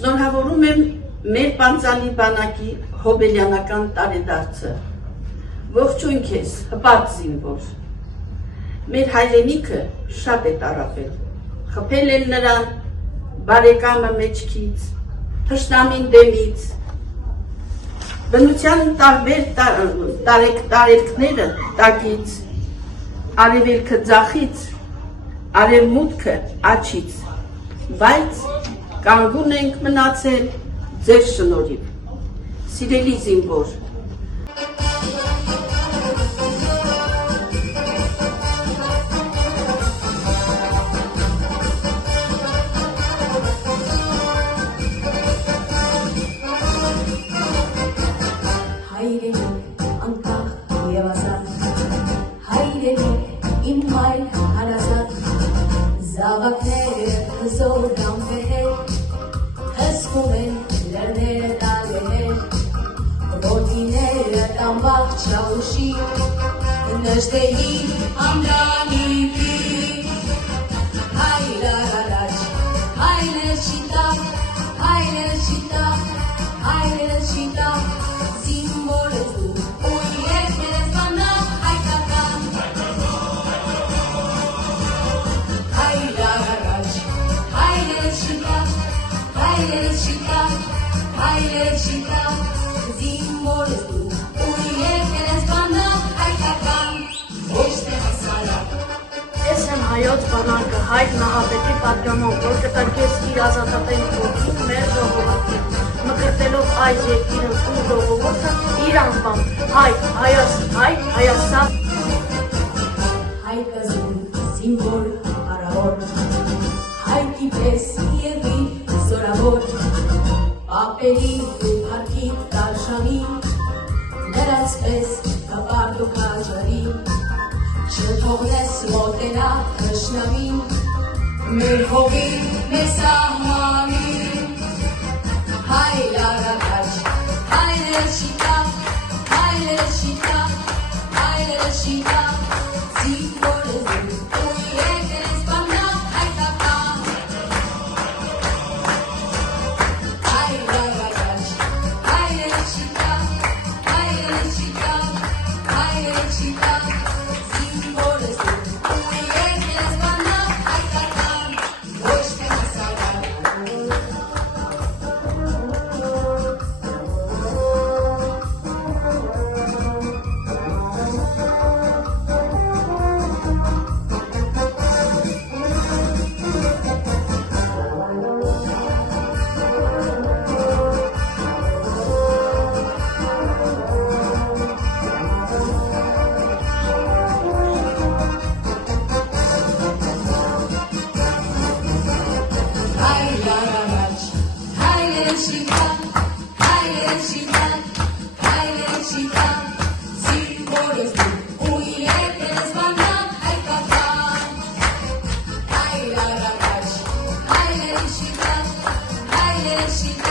Շնորհավորում եմ մեր պանծալի բանակի հոբելյանական տարեդարձը։ Ողջույն քեզ, հպարտ զինվոր։ Մեր հայրենիքը շատ է տառապել, խփել են նրան, բարեկամը մեջքից, թշնամին դեմից, բնության տարբեր տարերքները տակից, արևելքը ձախից, արևմուտքը աջից, բայց կանգուն ենք մնացել ձեր շնորհիվ, սիրելի զինվոր։ Հայրենիք անկախ և ազատ, հայրենիք իմ հայր հարազատ, զավակները հզոր անվեհեր, հսկում են լեռները տարեներ, ոտիները տամբակ չաուշի, նժդեի ամրանիպի, հայր առաջ, հայրը չիտակ, հայրը չիտակ, հայրը չիտակ, զինվորը դու, ու երկերս բանակ հայկական, հայր առաջ, հայրը չիտակ, հայրը չիտակ, հայրը չիտակ, զինվորը դու, ու երկերս բանակ հայկական, ոչ թե հասարակ։ Ես եմ հայոց բանակը, Հայկ Նահապետի պատգամով, որ կտրկեց իր ազատատենչ ոգին մեր ժողովրդին, մկրտելով այս երկիրը ու ժողովուրդը իր անվամբ, Հայաստան։ Հայկազուն, զինվոր, հարավոր, հայկի պես և իր զորավոր, պապերի ու փառքի տարշանի, նրանց պես կապարդ ու քաջարի, չթողնես մոտենա թշնամին, մեր հողին, մեր սահմանին, հայր առաջ, հայրը չիտակ, հայրը չիտակ, հայրը չիտակ, զինվորը դու, ու երկերս բանակ հայկական, հայր առաջ, հայրը չիտակ, հայրը չիտակ, հայրը չիտակ, զինվորը դու, ու երկերս բանակ հայկական, ոչ թե հասարակ։ Հայր առաջ, հայրը չիտակ, հայրը չիտակ, հայրը չիտակ, զինվորս դու, ու երկերս բանակ հայկական, հայր առաջ, հայրը չիտակ, հայրը չիտակ,